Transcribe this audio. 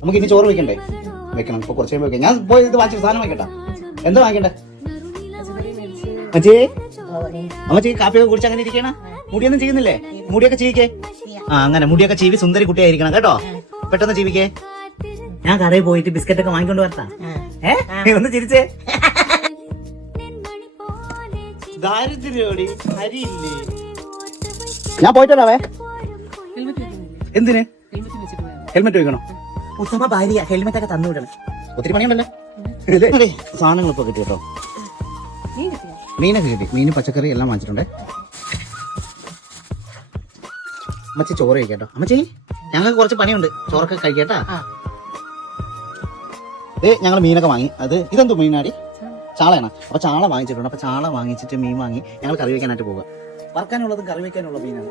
നമുക്ക് ഇനി ചോറ് വെക്കണ്ടേ? വെക്കണം. ഇപ്പൊ കുറച്ച് കഴിയുമ്പോൾ വെക്കാം. ഞാൻ പോയി ഇത് വാങ്ങിച്ചു സാധനം വാങ്ങിക്കട്ടാ. എന്താ വാങ്ങിക്കണ്ടേ? അമ്മച്ചി അമ്മച്ചി കാപ്പിയൊക്കെ കുടിച്ച് അങ്ങനെ ഇരിക്കണ? മുടിയൊന്നും ചെയ്യുന്നില്ലേ? മുടിയൊക്കെ ചീവിക്കേ. അങ്ങനെ മുടിയൊക്കെ ചീവി സുന്ദരി കുട്ടിയായിരിക്കണം കേട്ടോ. പെട്ടെന്ന് ചീവിക്കേ. ഞാൻ കടയിൽ പോയിട്ട് ബിസ്ക്കറ്റ് ഒക്കെ വാങ്ങിക്കൊണ്ട് വരട്ടാ. ഒന്ന് ചിരിച്ചേ. ദാരിദ്ര്യോടി ഹരിയില്ലേ? ഞാൻ പോയിട്ടേ. എന്തിന് ഹെൽമെറ്റ് വെക്കണോ? ഉത്തമ ഭാര്യ ഹെൽമെറ്റ് ഒക്കെ തന്നു വിടണം. ഒത്തിരി പണിയുണ്ടല്ലോ. സാധനങ്ങൾ ഇപ്പൊ കിട്ടി കേട്ടോ. മീനൊക്കെ കിട്ടി. മീനും പച്ചക്കറി എല്ലാം വാങ്ങിച്ചിട്ടുണ്ടേ. അമ്മച്ചി ചോറ് കഴിക്കാട്ടോ. അമ്മച്ചി ഞങ്ങൾക്ക് കുറച്ച് പണിയുണ്ട്. ചോറൊക്കെ കഴിക്കട്ടാ. ഞങ്ങൾ മീനൊക്കെ വാങ്ങി. ഇതെന്തോ മീനാടി? ചാളയാണ്. അപ്പൊ ചാള വാങ്ങിച്ചിട്ടുണ്ട്. അപ്പൊ ചാള വാങ്ങിച്ചിട്ട് മീൻ വാങ്ങി ഞങ്ങൾ കറി വെക്കാനായിട്ട് പോവുക. വറക്കാനുള്ളതും കറി വെക്കാനുള്ള മീനാണ്.